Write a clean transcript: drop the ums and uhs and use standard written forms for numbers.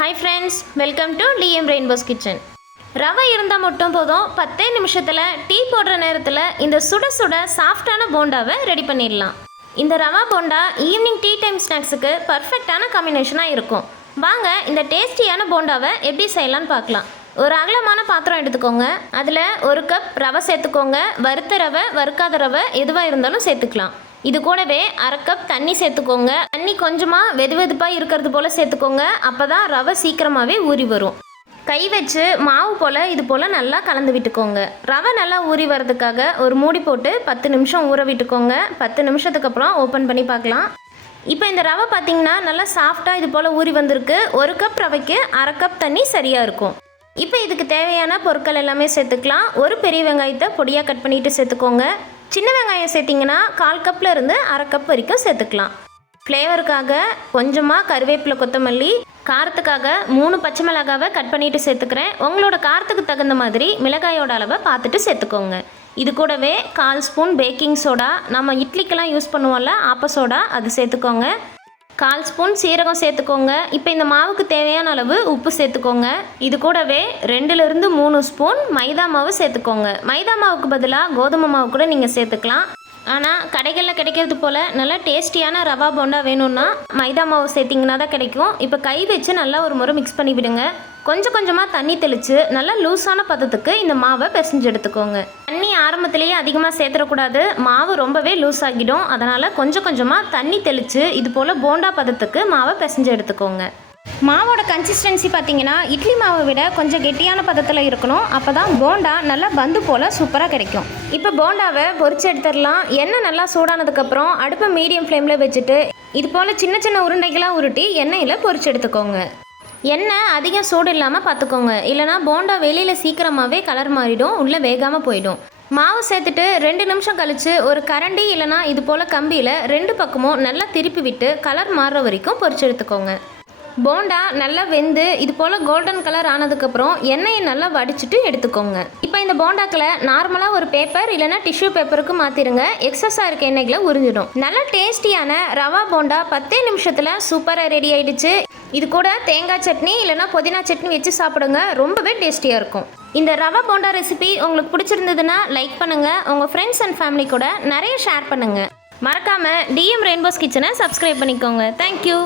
Hi friends, welcome to DM Rainbow's Kitchen. ரவை இருந்தால் மட்டும் போதும் 10 நிமிஷத்தில் டீ போடுற நேரத்தில் இந்த சுட சுட சாஃப்டான போண்டாவை ரெடி பண்ணிடலாம். இந்த rava bonda evening tea time ஸ்நாக்ஸுக்கு பர்ஃபெக்டான காம்பினேஷனாக இருக்கும். வாங்க இந்த டேஸ்டியான போண்டாவை எப்படி செய்யலான்னு பார்க்கலாம். ஒரு அகலமான பாத்திரம் எடுத்துக்கோங்க. அதில் 1 கப் ரவை சேர்த்துக்கோங்க. வறுத்த ரவை வறுக்காத ரவை எதுவாக இருந்தாலும் சேர்த்துக்கலாம். இது கூடவே 1/2 கப் தண்ணி சேர்த்துக்கோங்க. தண்ணி கொஞ்சமாக வெதுவெதுப்பாக இருக்கிறது போல் சேர்த்துக்கோங்க. அப்போ தான் ரவை சீக்கிரமாகவே ஊறி வரும். கை வச்சு மாவு போல் இது போல் நல்லா கலந்து விட்டுக்கோங்க. ரவை நல்லா ஊறி வர்றதுக்காக ஒரு மூடி போட்டு 10 நிமிஷம் ஊற விட்டுக்கோங்க. 10 நிமிஷத்துக்கு அப்புறம் ஓப்பன் பண்ணி பார்க்கலாம். இப்போ இந்த ரவை பார்த்திங்கன்னா நல்லா சாஃப்டாக இது போல் ஊறி வந்திருக்கு. 1 கப் ரவைக்கு 1/2 கப் தண்ணி சரியாக இருக்கும். இப்போ இதுக்கு தேவையான பொருட்கள் எல்லாமே சேர்த்துக்கலாம். ஒரு பெரிய வெங்காயத்தை பொடியாக கட் பண்ணிவிட்டு சேர்த்துக்கோங்க. சின்ன வெங்காயம் சேர்த்திங்கன்னா 1/4 கப்பில் இருந்து 1/2 கப் வரைக்கும் சேர்த்துக்கலாம். ஃப்ளேவருக்காக கொஞ்சமாக கருவேப்பிலை, கொத்தமல்லி, காரத்துக்காக 3 பச்சை மிளகாவை கட் பண்ணிவிட்டு சேர்த்துக்கிறேன். உங்களோட காரத்துக்கு தகுந்த மாதிரி மிளகாயோட அளவை பார்த்துட்டு சேர்த்துக்கோங்க. இது கூடவே 1/4 ஸ்பூன் பேக்கிங் சோடா, நம்ம இட்லிக்கெல்லாம் யூஸ் பண்ணுவோம்ல ஆப்ப சோடா, அது சேர்த்துக்கோங்க. 1/4 ஸ்பூன் சீரகம் சேர்த்துக்கோங்க. இப்போ இந்த மாவுக்கு தேவையான அளவு உப்பு சேர்த்துக்கோங்க. இது கூடவே 2லிருந்து 3 ஸ்பூன் மைதா மாவு சேர்த்துக்கோங்க. மைதா மாவுக்கு பதிலாக கோதுமை மாவு கூட நீங்கள் சேர்த்துக்கலாம். ஆனால் கடைகளில் கிடைக்கிறது போல் நல்லா டேஸ்டியான ரவா போண்டா வேணும்னா மைதா மாவு சேர்த்திங்கன்னா தான் கிடைக்கும். இப்போ கை வச்சு நல்லா ஒரு முறை மிக்ஸ் பண்ணி விடுங்க. கொஞ்சம் கொஞ்சமாக தண்ணி தெளித்து நல்லா லூஸான பதத்துக்கு இந்த மாவை பிசைஞ்சு எடுத்துக்கோங்க. தண்ணி ஆரம்பத்திலேயே அதிகமாக சேர்த்துடக்கூடாது, மாவு ரொம்பவே லூஸ் ஆகிடும். அதனால் கொஞ்சம் கொஞ்சமாக தண்ணி தெளித்து இது போல் போண்டா பதத்துக்கு மாவை பிசைஞ்சு எடுத்துக்கோங்க. மாவோட கன்சிஸ்டன்சி பார்த்திங்கன்னா இட்லி மாவை விட கொஞ்சம் கெட்டியான பதத்தில் இருக்கணும். அப்போ தான் போண்டா நல்லா பந்து போல் சூப்பராக கிடைக்கும். இப்போ போண்டாவை பொரிச்சு எடுத்துடலாம். எண்ணெய் நல்லா சூடானதுக்கப்புறம் அடுப்பை மீடியம் ஃப்ளேமில் வச்சுட்டு இது போல் சின்ன சின்ன உருண்டைகளாக உருட்டி எண்ணெயில் பொரிச்சு எடுத்துக்கோங்க. எண்ணெய் அதிகம் சூடு இல்லாமல் பார்த்துக்கோங்க, இல்லைனா போண்டா வெளியில் சீக்கிரமாகவே கலர் மாறிடும், உள்ளே வேகாமல் போயிடும். மாவு சேர்த்துட்டு 2 நிமிஷம் கழித்து ஒரு கரண்டி இல்லைனா இது போல் கம்பியில் 2 பக்கமும் நல்லா திருப்பி விட்டு கலர் மாறுற வரைக்கும் பொரிச்சு எடுத்துக்கோங்க. போண்டா நல்லா வெந்து இது போல் கோல்டன் கலர் ஆனதுக்கப்புறம் எண்ணெயை நல்லா வடிச்சிட்டு எடுத்துக்கோங்க. இப்போ இந்த போண்டாக்களை நார்மலாக ஒரு பேப்பர் இல்லைனா டிஷ்யூ பேப்பருக்கு மாற்றிடுங்க. எக்ஸஸாக இருக்க எண்ணெய்களை உறிஞ்சிடும். நல்லா டேஸ்டியான ரவா போண்டா 10 நிமிஷத்தில் சூப்பராக ரெடி ஆகிடுச்சு. இது கூட தேங்காய் சட்னி இல்லைனா புதினா சட்னி வச்சு சாப்பிடுங்க, ரொம்பவே டேஸ்டியாக இருக்கும். இந்த ரவா போண்டா ரெசிபி உங்களுக்கு பிடிச்சிருந்ததுன்னா லைக் பண்ணுங்கள். உங்கள் ஃப்ரெண்ட்ஸ் அண்ட் ஃபேமிலி கூட நிறைய ஷேர் பண்ணுங்கள். மறக்காமல் DM ரெயின்போஸ் கிச்சனை சப்ஸ்கிரைப் பண்ணிக்கோங்க. தேங்க்யூ.